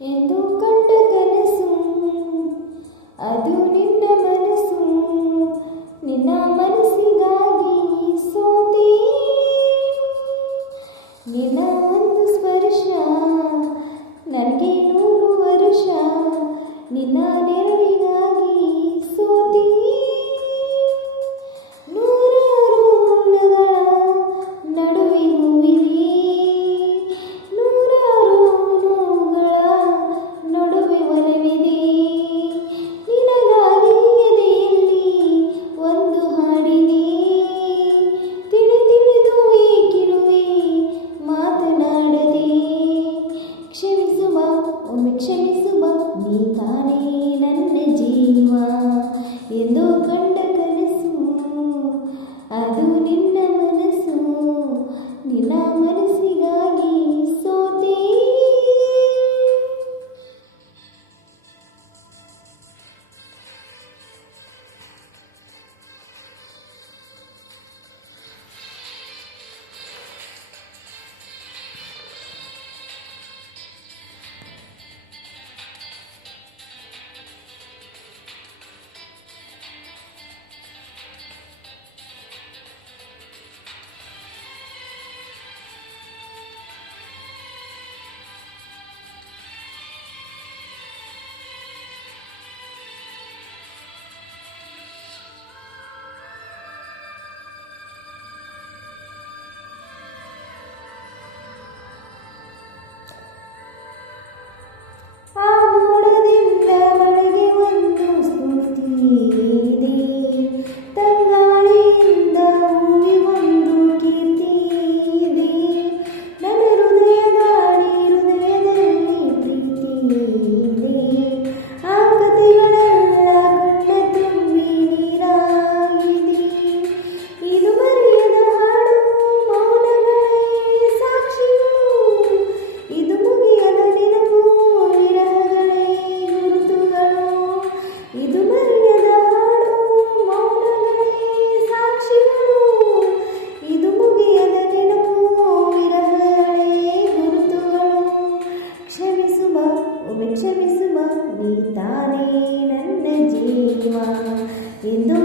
ಎಂದು ಕಂಡ ಕನಸು ಅದು ನಿನ್ನ ಮನಸ್ಸು, ನಿನ್ನ ಮನಸ್ಸಿಗಾಗಿ ಸೋತೆ. ನಿನ್ನ ಒಂದು ಸ್ಪರ್ಶ ನನಗೆ 100 ವರ್ಷ, ನಿನ್ನ ನೆರಳಿಗಾಗಿ ಸೋತೆ. ನೂರಾರು ಮುಳ್ಳುಗಳ ನಡುವೆ ಹೂವಿದೆ, ನೂರಾರು ನೋವುಗಳ ನಡುವೆ ಒಲವಿದೆ. ನಿನಗಾಗಿ ಎದೆಯಲ್ಲಿ ಒಂದು ಹಾಡಿದೆ, ತಿಳಿದು ಏಕಿರುವೆ ಮಾತನಾಡದೆ. ಕ್ಷಮಿಸುವ ಒಮ್ಮೆ ಕ್ಷಮಿಸುವ, ನೀ ತಾನೇ ನನ್ನ ಜೀವ ಎಂದು ಕಂಡ ಕನಸು ಅದು ನಿನ್ನ ಮನಸ್ಸು, ನಿನ್ನ ಮನಸ್ಸಿಗಾಗಿ ಸೋತೆ. ಆ ಮೋಡದಿಂದ ಮಳೆಗೆ ಒಂದು ಸ್ಫೂರ್ತಿ ಇದೆ, ತಂಗಾಳಿಯಿಂದ ಹೂವಿಗೊಂದು ಕೀರ್ತಿ ಇದೆ. ನನ್ನ ಹೃದಯದಲ್ಲಿ ಪ್ರೀತಿ ಇದೆ, ಆ ಕಥೆಗಳೆಲ್ಲ ಕಣ್ಣ ತುಂಬಿ ನೀರಾಗಿದೆ. ಇದು ಮರೆಯದ ಹಾಡು, ಮೌನಗಳೇ ಸಾಕ್ಷಿಗಳು, ಇದು ಮುಗಿಯದ ನೆನಪು, ವಿರಹಗಳೇ ಗುರುತುಗಳು. ಇದು ಮರೆಯದ ಹಾಡು, ಮೌನಗಳೇ ಸಾಕ್ಷಿಗಳು, ಇದು ಮುಗಿಯದ ನೆನಪು, ವಿರಹಗಳೇ ಗುರುತುಗಳು. ಕ್ಷಮಿಸುವ ಒಮ್ಮೆ ಕ್ಷಮಿಸುವ, ನೀ ತಾನೇ ನನ್ನ ಜೀವ ಎಂದು